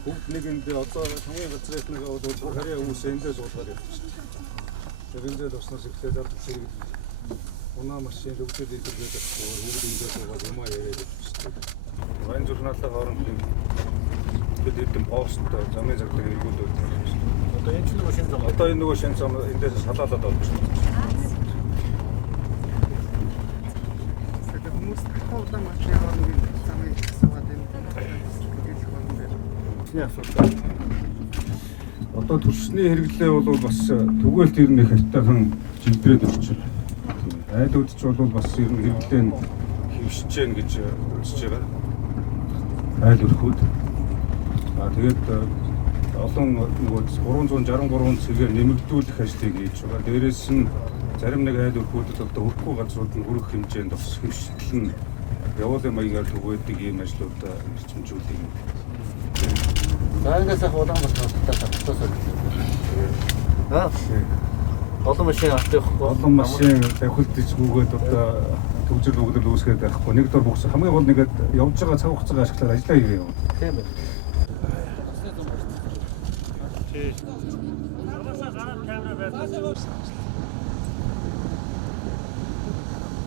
Бүгд нэг энд одоо хамгийн газраас нэг бол харьяа хүмүүс эндээ суулгаад явж байна. Эндээ л уснаас эхлээд авч зэрэг унаа машин өвдөд идэргээд авчихсан. Бүгд эндээ суугаад юм яриад явчихсан. Вайн журналын хооронд бид хэдэн пост замын загдаг эргүүлээд байна. Одоо энэ ч нөгөө шинэ зам. Одоо энэ нөгөө шинэ зам эндээс салаалаад болж байна. Хүмүүс хавлаа машин хооронд замыг суугаад байна. Одоо төрсний хэрэглээ бол бас түгээл тэр нэг хайтайхан жимбрээд өгч байна. Айлууд ч бол бас ер нь хэрэглээ нь хөвшиж гэн гэж үзэж байгаа. Айл өрхүүд. Тэгээд олон нөгөө 363 цэгээр нэмэгдүүлэх ажлыг хийж байгаа. Дээрээс нь зарим нэг айл өрхүүдэд одоо хөрөхгүй газрууд нь хүрэх хэмжээнд бас хөвшил нь явуулын маягаар түгээдэг ийм ажлууд эрчимжүүлдэг юм. Зангаас улаан баснуудтай татсан. Олон машин авчих. Олон машин тавхилдаж гүгээд одоо төвжил өгдөл үүсгээд байхгүй. Нэг дор бүгс хамгийн гол нэгэд явж байгаа цаг хугацаагаа ашиглаад ажиллаа хийгээ юм. Тийм байна. Намасаа гараад камера байсан.